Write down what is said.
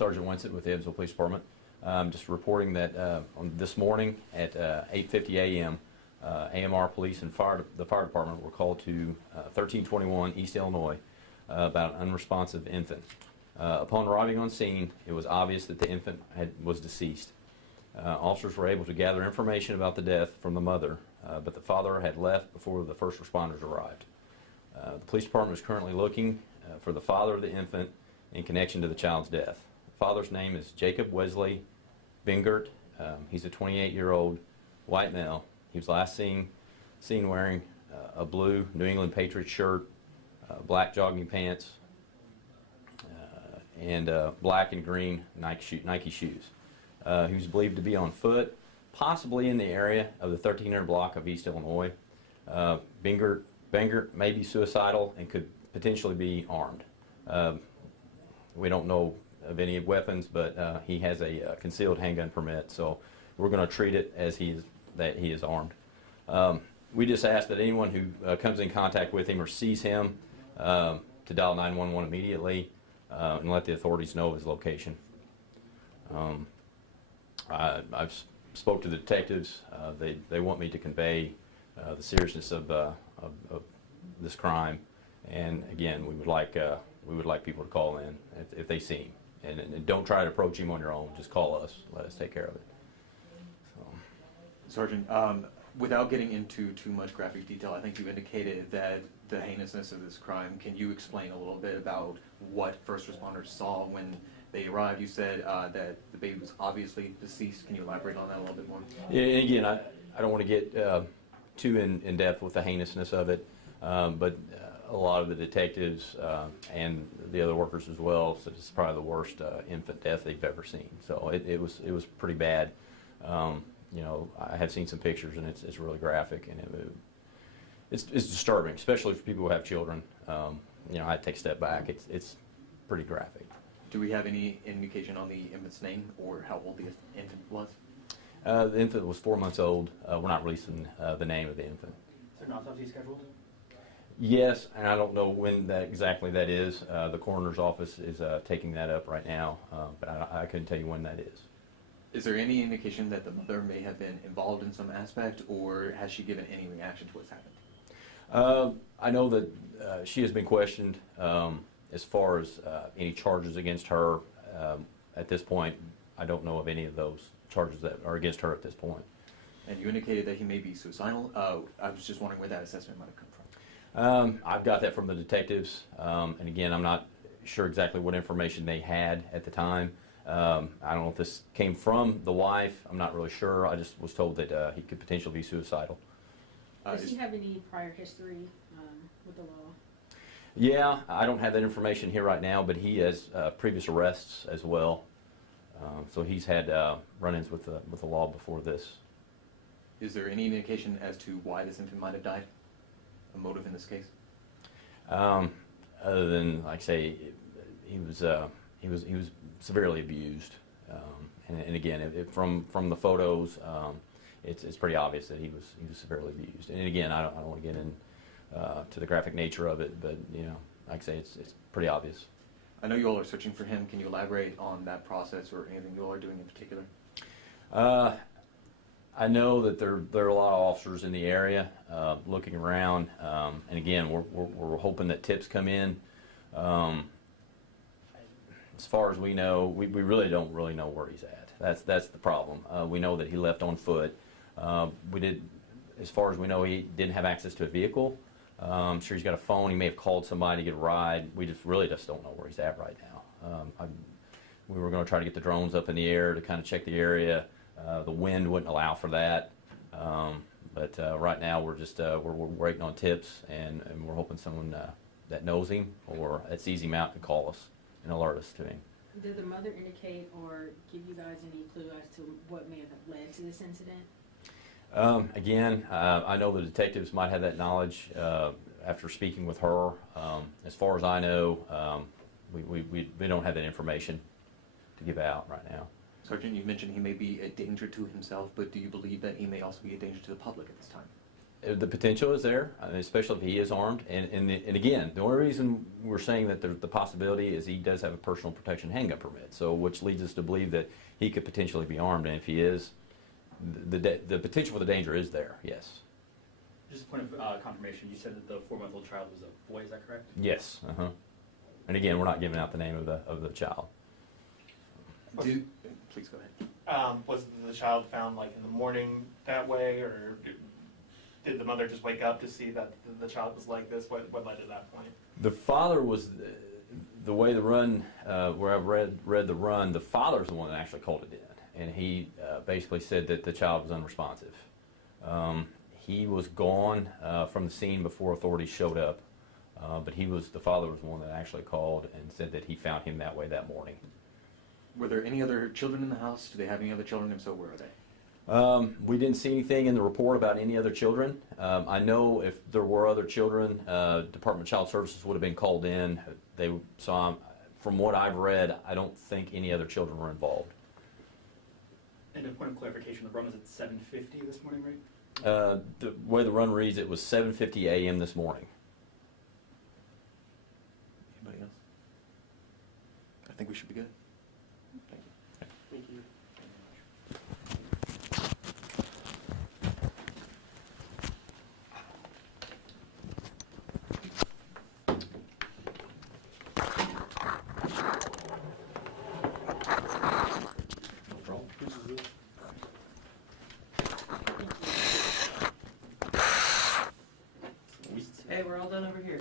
Sergeant Winsett with the Evansville Police Department. Just reporting that on this morning at 8:50 a.m., AMR Police and the fire department were called to 1321 East Illinois about an unresponsive infant. Upon arriving on scene, it was obvious that the infant was deceased. Officers were able to gather information about the death from the mother, but the father had left before the first responders arrived. The police department is currently looking for the father of the infant in connection to the child's death. The father's name is Jacob Wesley Bingert. He's a 28-year-old white male. He was last seen wearing a blue New England Patriots shirt, black jogging pants, and black and green Nike shoes. He was believed to be on foot, possibly in the area of the 1300 block of East Illinois. Bingert may be suicidal and could potentially be armed. We don't know of any weapons, but he has a concealed handgun permit, so we're going to treat it as that he is armed. We just ask that anyone who comes in contact with him or sees him to dial 911 immediately and let the authorities know of his location. I've spoke to the detectives. They want me to convey the seriousness of this crime, and again, we would like people to call in if they see him, and don't try to approach him on your own. Just call us. Let us take care of it. So. Sergeant, without getting into too much graphic detail, I think you indicated that the heinousness of this crime. Can you explain a little bit about what first responders saw when they arrived? You said that the baby was obviously deceased. Can you elaborate on that a little bit more? Yeah, and again, I don't want to get too in depth with the heinousness of it, but a lot of the detectives and the other workers as well said it's probably the worst infant death they've ever seen. So it was pretty bad. You know, I have seen some pictures, and it's really graphic, and it's disturbing, especially for people who have children. You know, I take a step back. It's pretty graphic. Do we have any indication on the infant's name or how old the infant was? The infant was 4 months old. We're not releasing the name of the infant. Is there an autopsy scheduled? Yes, and I don't know when exactly that is. The coroner's office is taking that up right now, but I couldn't tell you when that is. Is there any indication that the mother may have been involved in some aspect, or has she given any reaction to what's happened? I know that she has been questioned as far as any charges against her. At this point, I don't know of any of those charges that are against her at this point. And you indicated that he may be suicidal. I was just wondering where that assessment might have come from. I've got that from the detectives, and again, I'm not sure exactly what information they had at the time. I don't know if this came from the wife. I'm not really sure. I just was told that he could potentially be suicidal. Does he have any prior history with the law? Yeah, I don't have that information here right now, but he has previous arrests as well. So he's had run-ins with the law before this. Is there any indication as to why this infant might have died? A motive in this case? Other than, like I say, he was severely abused, and again, from the photos, it's pretty obvious that he was severely abused. And again, I don't want to get in to the graphic nature of it, but you know, like I say, it's pretty obvious. I know you all are searching for him. Can you elaborate on that process or anything you all are doing in particular? I know that there are a lot of officers in the area looking around, and again, we're hoping that tips come in. As far as we know, we really don't know where he's at. That's the problem. We know that he left on foot. As far as we know, he didn't have access to a vehicle. I'm sure he's got a phone. He may have called somebody to get a ride. We really just don't know where he's at right now. We were going to try to get the drones up in the air to kind of check the area. The wind wouldn't allow for that. But right now we're just we're waiting on tips, and we're hoping someone that knows him or that sees him out can call us and alert us to him. Did the mother indicate or give you guys any clue as to what may have led to this incident? Again, I know the detectives might have that knowledge after speaking with her. As far as I know, we don't have that information to give out right now. Sergeant, you mentioned he may be a danger to himself, but do you believe that he may also be a danger to the public at this time? The potential is there, especially if he is armed. And again, the only reason we're saying that there's the possibility is he does have a personal protection handgun permit, so which leads us to believe that he could potentially be armed. And if he is, the potential for the danger is there. Yes. Just a point of confirmation, you said that the 4-month-old child was a boy, is that correct? Yes. And again, we're not giving out the name of the child. Please go ahead. Was the child found like in the morning that way, or did the mother just wake up to see that the child was like this? What led to that point? The father was the way the run, where I've read the run. The father's the one that actually called it in, and he basically said that the child was unresponsive. He was gone from the scene before authorities showed up, but the father was the one that actually called and said that he found him that way that morning. Were there any other children in the house? Do they have any other children? If so, where are they? We didn't see anything in the report about any other children. I know if there were other children, Department of Child Services would have been called in. They saw, from what I've read, I don't think any other children were involved. And a point of clarification, the run was at 7:50 this morning, right? The way the run reads, it was 7:50 a.m. this morning. Anybody else? I think we should be good. Thank you. Thank you. Hey, we're all done over here.